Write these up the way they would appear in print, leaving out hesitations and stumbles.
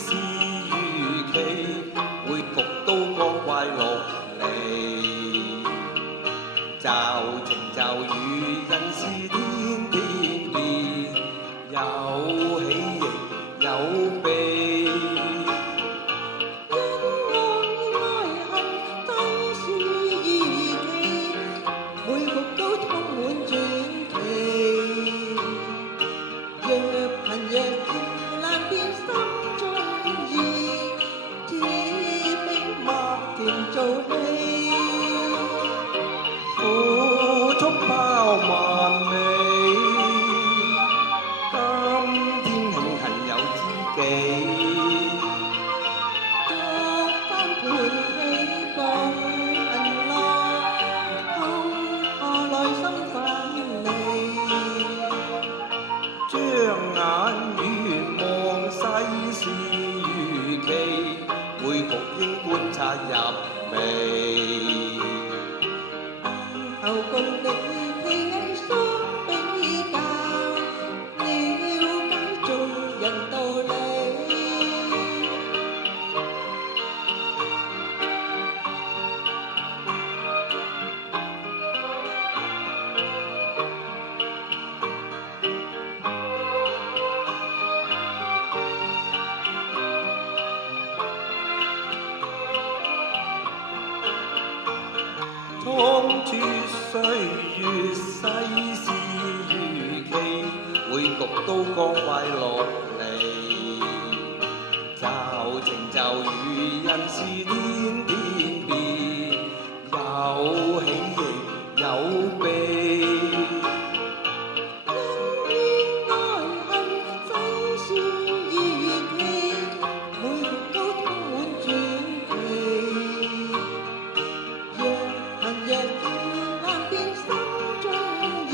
事如期，每局都光怪陸離。驟晴驟雨，人事天天變，有喜亦有悲。恩愛恨世事如棋，每局都充滿傳奇。若貧若富難辨心中意，只逼莫甜做戲。苦速拋萬里，今天慶幸有知己。各翻盤起共銀浪，空何來心反離？張眼遠望世事如棋，每局應觀察入微。後共你戲藝相比較，了解眾人道理。倉促歲月，世事如棋，每局都光怪陸離。驟晴驟雨，人事天天變，有喜亦有悲。恩愛恨世事如棋，每局都充滿傳奇。若貧若富難辨心中意，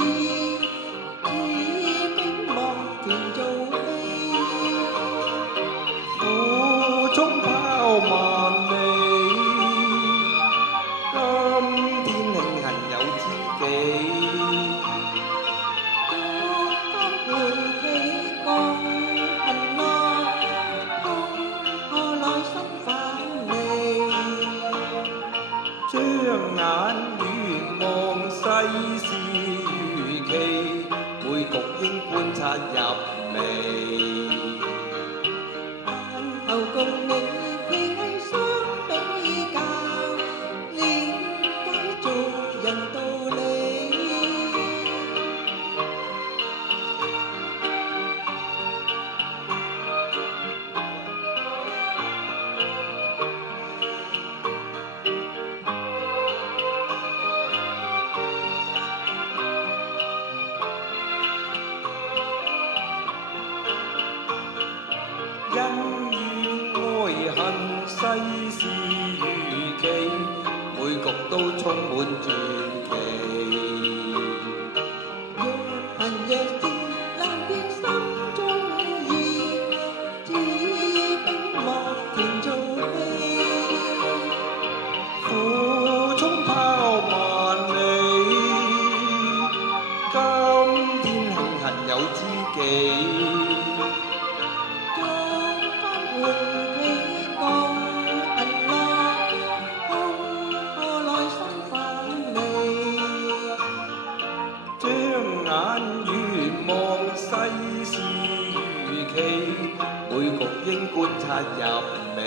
只逼莫甜做戲。苦速拋萬里，今天慶幸有知己。各翻盤起共銀浪，空何來心反離？張眼遠望世事如棋，每局應觀察入微。後共你戲藝相比較，了解眾人道理。恩怨愛恨世事如棋，每局都充滿傳奇。若貧若富難辨心中意，只逼莫甜做戲。苦速拋萬里，今天慶幸有知己。各翻盤起共銀浪，空何來心反離？張眼遠望世事如棋，每局應觀察入微。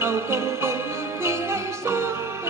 後共你戲藝相比